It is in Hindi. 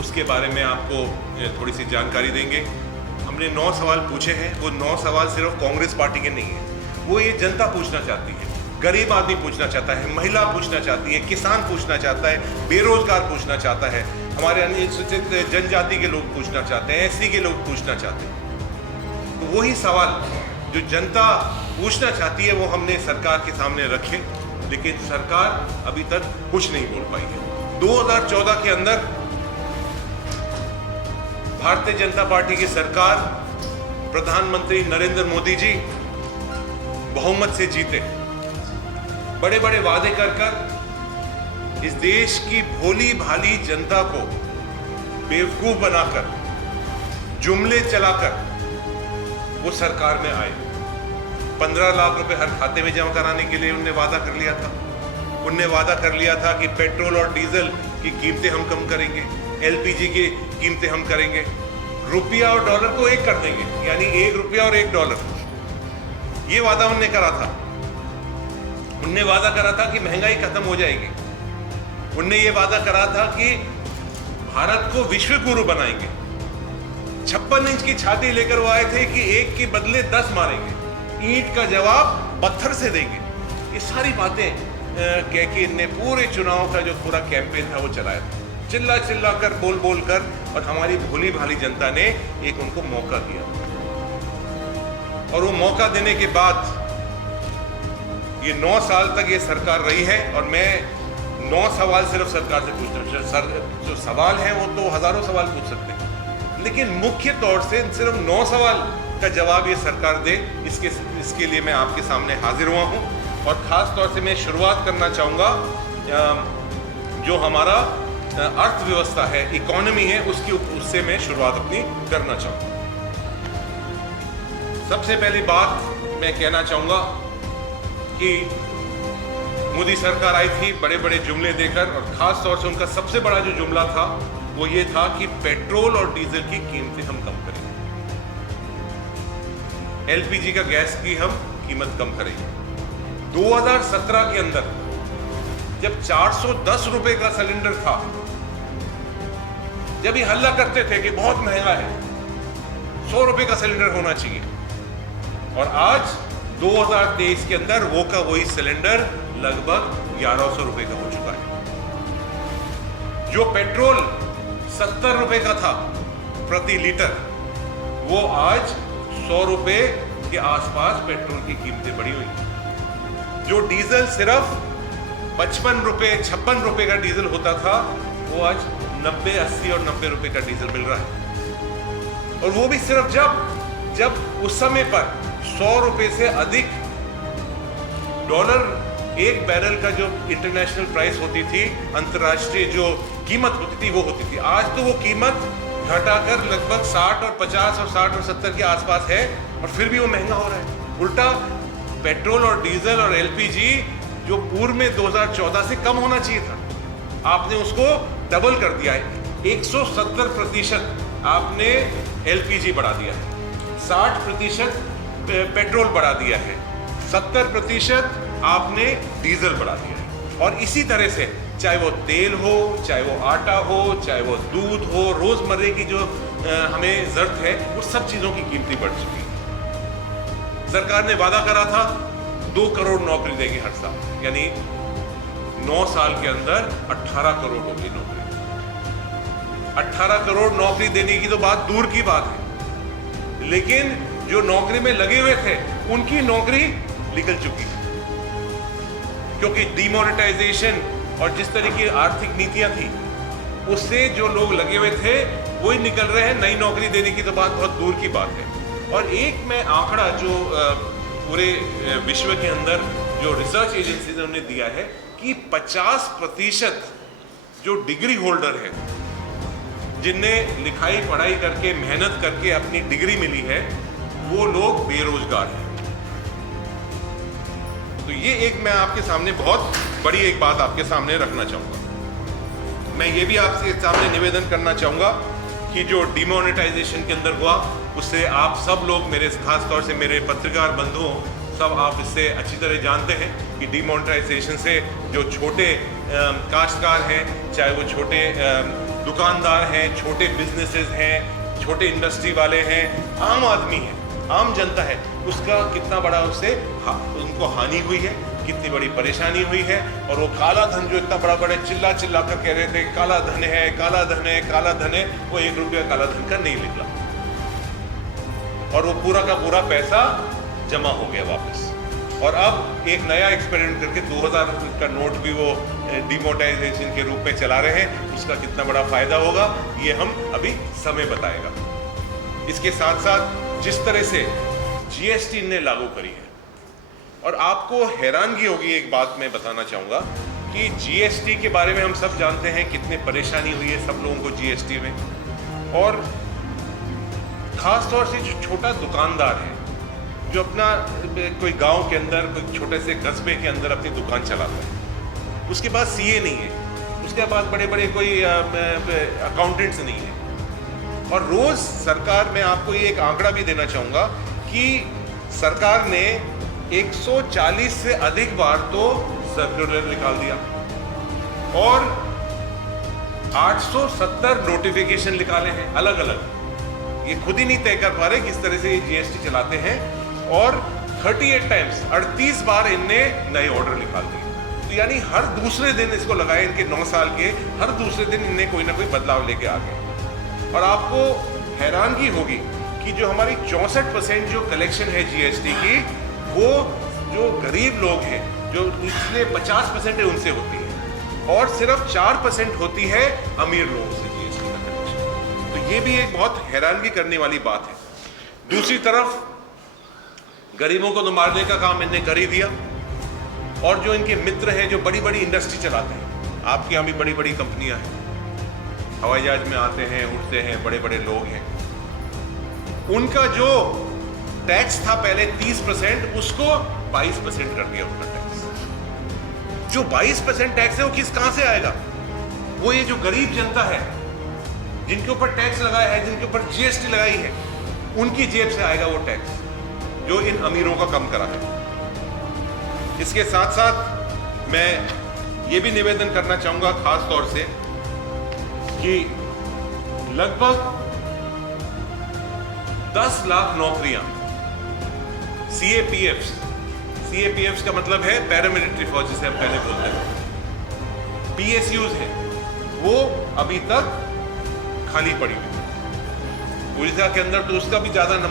उसके बारे में आपको थोड़ी सी जानकारी देंगे। हमने 9 सवाल पूछे हैं। वो 9 सवाल सिर्फ कांग्रेस पार्टी के नहीं हैं, वो ये जनता पूछना चाहती है। गरीब आदमी पूछना चाहता है, महिला पूछना चाहती है, किसान पूछना चाहता है, बेरोजगार पूछना चाहता है, हमारे अनुसूचित जनजाति के लोग पूछना चाहते हैं, एससी के लोग पूछना चाहते हैं। तो वही सवाल जो जनता पूछना चाहती है वो हमने सरकार के सामने रखे, लेकिन सरकार अभी तक कुछ नहीं बोल पाई है। 2014 के अंदर भारतीय जनता पार्टी की सरकार, प्रधानमंत्री नरेंद्र मोदी जी बहुमत से जीते। बड़े बड़े वादे कर इस देश की भोली भाली जनता को बेवकूफ बनाकर, जुमले चलाकर वो सरकार में आए। 15 लाख रुपए हर खाते में जमा कराने के लिए उनने वादा कर लिया था। उनने वादा कर लिया था कि पेट्रोल और डीजल की कीमतें हम कम करेंगे, एलपीजी की कीमतें हम करेंगे, रुपया और डॉलर को एक कर देंगे, यानी 1 रुपया और 1 डॉलर। ये वादा उनने करा था। उनने वादा करा था कि महंगाई खत्म हो जाएगी। उनने ये वादा करा था कि भारत को विश्व गुरु बनाएंगे। 56 इंच की छाती लेकर वो आए थे कि 1 के बदले 10 मारेंगे, ईंट का जवाब पत्थर से देंगे। ये सारी बातें कह के इनने पूरे चुनाव का जो पूरा कैंपेन था वो चलाया था, चिल्ला चिल्ला कर, बोल बोल कर, और हमारी भोली भाली जनता ने एक उनको मौका दिया। और वो मौका देने के बाद ये 9 साल तक ये सरकार रही है। और मैं 9 सवाल सिर्फ सरकार से पूछता हूँ। जो सवाल हैं वो तो हजारों सवाल पूछ सकते हैं, लेकिन मुख्य तौर से सिर्फ 9 सवाल का जवाब ये सरकार दे, इसके लिए मैं आपके सामने हाजिर हुआ हूँ। और खास तौर से मैं शुरुआत करना चाहूँगा जो हमारा अर्थव्यवस्था है, इकोनॉमी है, उससे मैं शुरुआत अपनी करना चाहूँगा। सबसे पहली बात मैं कहना चाहूँगा कि मोदी सरकार आई थी बड़े बड़े जुमले देकर, और खास तौर से उनका सबसे बड़ा जो जुमला था वो ये था कि पेट्रोल और डीजल की कीमतें हम कम करेंगे, एलपीजी का गैस की हम कीमत कम करेंगे। 2017 के अंदर जब 410 रुपए का सिलेंडर था, जब ये हल्ला करते थे कि बहुत महंगा है, 100 रुपए का सिलेंडर होना चाहिए, और आज 2023 के अंदर वो का वही सिलेंडर लगभग 1100 रुपए का हो चुका है। जो पेट्रोल 70 रुपए का था प्रति लीटर, वो आज 100 रुपए के आसपास पेट्रोल की कीमतें बढ़ी हुई हैं। जो डीजल सिर्फ 55 रुपए 56 रुपए का डीजल होता था, वो आज 90, 80 और 90 रुपए का डीजल मिल रहा है। और वो भी सिर्फ जब उस समय पर 100 रुपए से अधिक डॉलर एक बैरल का जो इंटरनेशनल प्राइस होती थी, अंतर्राष्ट्रीय जो कीमत होती थी, वो होती थी। आज तो वो कीमत घटाकर लगभग 60 और 50 और 60 और 70 के आसपास है, और फिर भी वो महंगा हो रहा है। उल्टा पेट्रोल और डीजल और एलपीजी जो पूर्व में 2014 से कम होना चाहिए था, आपने उसको डबल कर दिया है। 170% आपने एलपीजी बढ़ा दिया है, 60% पेट्रोल बढ़ा दिया है, 70% आपने डीजल बढ़ा दिया है। और इसी तरह से चाहे वो तेल हो, चाहे वो आटा हो, चाहे वो दूध हो, रोजमर्रे की जो हमें जरूरत है, वो सब चीजों की कीमतें बढ़ चुकी है। सरकार ने वादा करा था 2 करोड़ नौकरी देगी हर साल, यानी 9 साल के अंदर 18 करोड़ होगी नौकरी। 18 करोड़ नौकरी देने की तो बात दूर की बात है, लेकिन जो नौकरी में लगे हुए थे उनकी नौकरी निकल चुकी है, क्योंकि डिमोनेटाइजेशन और जिस तरह की आर्थिक नीतियां थी, उससे जो लोग लगे हुए थे वही निकल रहे हैं। नई नौकरी देने की तो बात बहुत दूर की बात है। और एक मैं आंकड़ा जो पूरे विश्व के अंदर जो रिसर्च एजेंसी ने उन्हें दिया है कि 50% जो डिग्री होल्डर है, जिन्हें लिखाई पढ़ाई करके मेहनत करके अपनी डिग्री मिली है, वो लोग बेरोजगार हैं। तो ये एक मैं आपके सामने बहुत बड़ी एक बात आपके सामने रखना चाहूँगा। मैं ये भी आपके सामने निवेदन करना चाहूँगा कि जो डिमोनेटाइजेशन के अंदर हुआ, उससे आप सब लोग, मेरे खास तौर से मेरे पत्रकार बंधुओं, सब आप इससे अच्छी तरह जानते हैं कि डिमोनेटाइजेशन से जो छोटे काश्तकार हैं, चाहे वो छोटे दुकानदार हैं, छोटे बिजनेसेस हैं, छोटे इंडस्ट्री वाले हैं, आम आदमी है, आम जनता है, उसका कितना बड़ा उससे उनको हानि हुई है, कितनी बड़ी परेशानी हुई है। और वो काला धन जो इतना बड़ा बड़े चिल्ला चिल्ला कर कह रहे थे काला धन है, काला धन है, काला धन है, वो 1 रुपया काला धन का नहीं निकला और वो पूरा का पूरा पैसा जमा हो गया वापस। और अब एक नया एक्सपेरिमेंट करके 2000 का नोट भी वो डिमोनेटाइजेशन के रूप में चला रहे हैं। उसका कितना बड़ा फायदा होगा ये हम अभी समय बताएगा। इसके साथ साथ जिस तरह से जीएसटी ने लागू करी है, और आपको हैरानगी होगी, एक बात मैं बताना चाहूंगा कि जीएसटी के बारे में हम सब जानते हैं कितनी परेशानी हुई है सब लोगों को जीएसटी में। और खास तौर से जो छोटा दुकानदार है, जो अपना कोई गांव के अंदर कोई छोटे से कस्बे के अंदर अपनी दुकान चलाता है, उसके पास सीए नहीं है, उसके पास बड़े बड़े कोई अकाउंटेंट्स नहीं है। और रोज सरकार, मैं आपको ये एक आंकड़ा भी देना चाहूंगा कि सरकार ने 140 से अधिक बार तो सर्कुलर निकाल दिया और 870 नोटिफिकेशन निकाले हैं अलग अलग। ये खुद ही नहीं तय कर पा रहे किस तरह से ये जीएसटी चलाते हैं। और 38 टाइम्स 38 बार इनने नए ऑर्डर निकाल दिए। तो यानी हर दूसरे दिन इसको लगाए, इनके 9 साल के हर दूसरे दिन इनने कोई ना कोई बदलाव लेके आ गए। और आपको हैरानगी होगी कि जो हमारी 64% जो कलेक्शन है जीएसटी की, वो जो गरीब लोग हैं, जो निचले 50% है उनसे होती है और सिर्फ 4% होती है अमीर लोगों से जीएसटी का कलेक्शन। तो ये भी एक बहुत हैरानगी करने वाली बात है। दूसरी तरफ गरीबों को तो मारने का काम इनने कर ही दिया। और जो इनके मित्र हैं जो बड़ी बड़ी इंडस्ट्री चलाते हैं, आपके यहाँ भी बड़ी बड़ी कंपनियां हैं, हवाई जहाज में आते हैं, उठते हैं, बड़े बड़े लोग हैं, उनका जो टैक्स था पहले 30%, उसको 22% कर दिया उनका टैक्स। जो 22% टैक्स है वो कहां से आएगा? वो ये जो गरीब जनता है, जिनके ऊपर टैक्स लगाया है, जिनके ऊपर जीएसटी लगाई है, उनकी जेब से आएगा वो टैक्स जो इन अमीरों का कम करा है। इसके साथ साथ मैं ये भी निवेदन करना चाहूंगा खास तौर से कि लगभग 10 लाख नौकरियां सीएपीएफ्स का मतलब है पैरामिलिट्री फौज, जिसे हम पहले बोलते थे, पीएसयूज है, वो अभी तक खाली पड़ी हुई। उड़ीसा के अंदर तो उसका भी ज्यादा नंबर